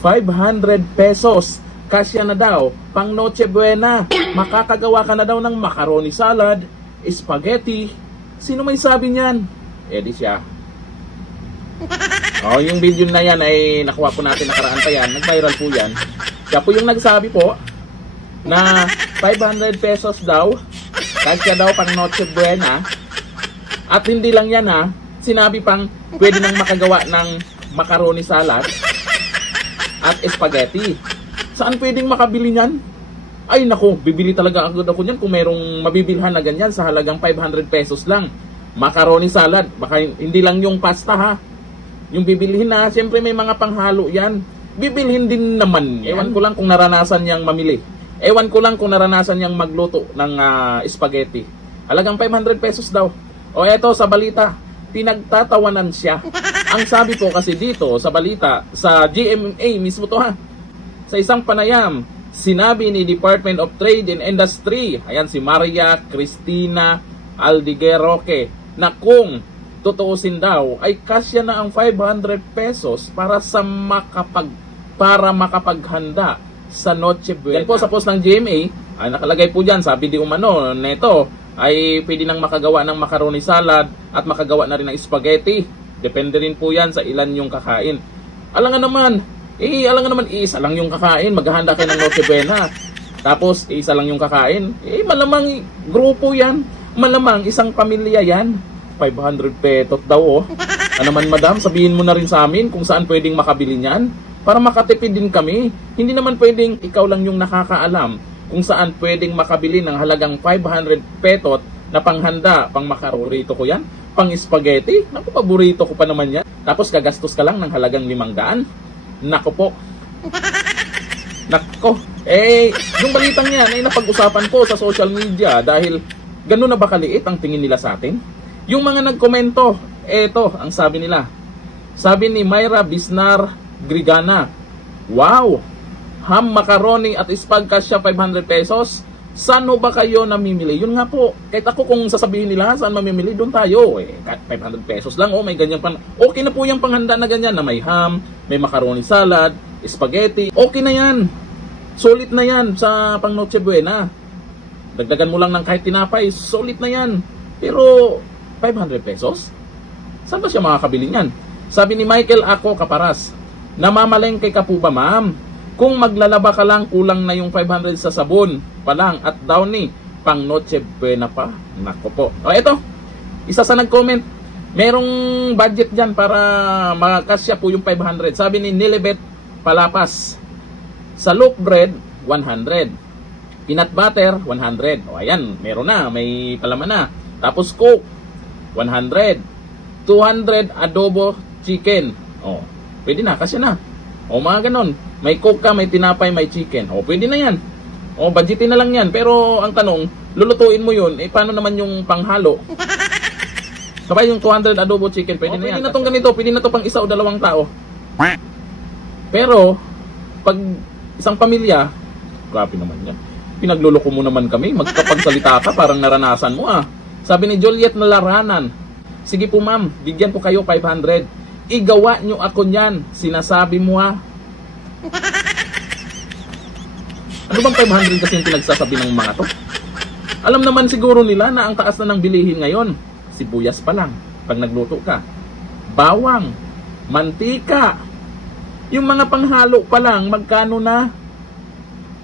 500 pesos. Kasya na daw, pang Noche Buena. Makakagawa ka na daw ng macaroni salad, spaghetti. Sino may sabi niyan? Di siya. Yung video na yan ay nakuha po natin nakaraan pa yan. Nag-viral po yan. Siya po yung nagsabi po na 500 pesos daw. Kasya daw pang Noche Buena. At hindi lang yan ha. Sinabi pang pwede nang makagawa ng macaroni salad at spaghetti. Saan pwedeng makabili niyan? Ay nako, bibili talaga agad ako niyan kung merong mabibilhan na ganyan sa halagang 500 pesos lang. Macaroni salad, baka hindi lang yung pasta ha. Yung bibilhin na, siyempre may mga panghalo yan. Bibilhin din naman yan. Ewan ko lang kung naranasan niyang mamili. Ewan ko lang kung naranasan niyang magluto ng spaghetti. Halagang 500 pesos daw. O eto sa balita, pinagtatawanan siya. Ang sabi po kasi dito sa balita, sa GMA mismo to ha. Sa isang panayam, sinabi ni Department of Trade and Industry, ayan si Maria Cristina Aldigueroque, na kung tutuusin daw ay kasya na ang 500 pesos para makapaghanda sa Noche Buena. Yan po sa post ng GMA, ay nakalagay po dyan, sabi di umano, neto ay pwede nang makagawa ng macaroni salad at makagawa na rin ng spaghetti. Depende rin po yan sa ilan yung kakain. Alam nga naman, isa lang yung kakain, maghahanda kayo ng Noche Buena. Tapos, isa lang yung kakain. Malamang grupo yan. Malamang isang pamilya yan. 500 petot daw oh. Ano man madam, sabihin mo na rin sa amin kung saan pwedeng makabili niyan. Para makatipid din kami. Hindi naman pwedeng ikaw lang yung nakakaalam kung saan pwedeng makabili ng halagang 500 petot na panghanda, pang makarorito ko yan. Pang spaghetti, naku, paborito ko pa naman yan. Tapos kagastos ka lang ng halagang 500. Nako po. Nako. Yung balitang yan ay napag-usapan po sa social media dahil gano'n na ba kaliit ang tingin nila sa atin? Yung mga nagkomento, eto ang sabi nila. Sabi ni Myra Bisnar Grigana, wow! Ham, macaroni at spaghetti 500 pesos? Saan ba kayo namimili? Yun nga po, kahit ako kung sasabihin nila saan mamimili, doon tayo. 500 pesos lang, may ganyan pa. Okay na po yung panghanda na ganyan na may ham, may macaroni salad, spaghetti. Okay na yan. Solid na yan sa pang Noche Buena. Dagdagan mo lang ng kahit tinapay, solid na yan. Pero 500 pesos? Saan ba siya makakabili niyan? Sabi ni Michael Ako Kaparas, namamalengke ka po ba ma'am? Kung maglalaba ka lang, kulang na yung 500 sa sabon pa lang at downy, pang Noche Buena pa. Nako po. Ito, isa sa nag-comment, merong budget dyan para makasya po yung 500. Sabi ni Nilibet Palapas, sa loaf bread, 100. Peanut butter, 100. Ayan, meron na, may palaman na. Tapos Coke, 100. 200 adobo chicken. Pwede na, kasya na. Mga ganon. May Coke ka, may tinapay, may chicken. Pwede na yan. Budgetin na lang yan. Pero ang tanong, lulutuin mo yun, paano naman yung panghalo? Sabay yung 200 adobo chicken, pwede na yan. Pwede na tong ganito, pwede na to pang isa o dalawang tao. Pero, pag isang pamilya, grabe naman yan. Pinagluloko mo naman kami, magkapagsalita ka, parang naranasan mo ah. Sabi ni Juliet Nalaranan, sige po ma'am, bigyan ko kayo 500. Igawa nyo ako niyan, sinasabi mo ha. Ano bang 500 kasi yung pinagsasabi ng mga to? Alam naman siguro nila na ang taas na ng bilihin ngayon. Sibuyas pa lang, pag nagluto ka. Bawang, mantika. Yung mga panghalo pa lang, magkano na?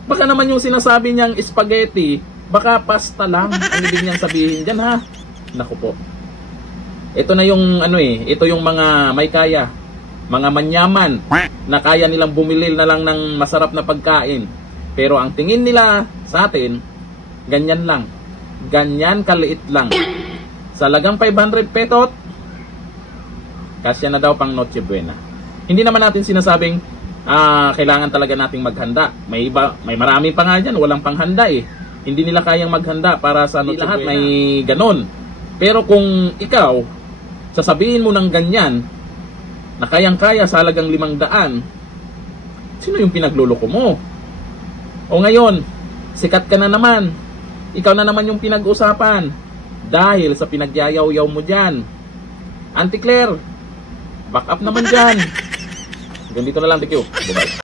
Baka naman yung sinasabi niyang spaghetti, baka pasta lang ang ibig niyang sabihin dyan ha. Naku po. Ito na yung ito yung mga may kaya, mga manyaman na kaya nilang bumili na lang ng masarap na pagkain. Pero ang tingin nila sa atin, ganyan lang. Ganyan kaliit lang. Sa lagang 500 petot, kasya na daw pang Noche Buena. Hindi naman natin sinasabing kailangan talaga nating maghanda. May marami pa nga dyan, walang panghanda eh. Hindi nila kayang maghanda para sa Noche Buena. Lahat may ganon. Pero kung ikaw, sasabihin mo ng ganyan, na kayang-kaya sa halagang 500, sino yung pinagluloko mo? O ngayon, sikat ka na naman. Ikaw na naman yung pinag-usapan dahil sa pinagyayaw-yaw mo dyan. Auntie Claire, back up naman dyan. Ganito na lang, thank you. Bye-bye.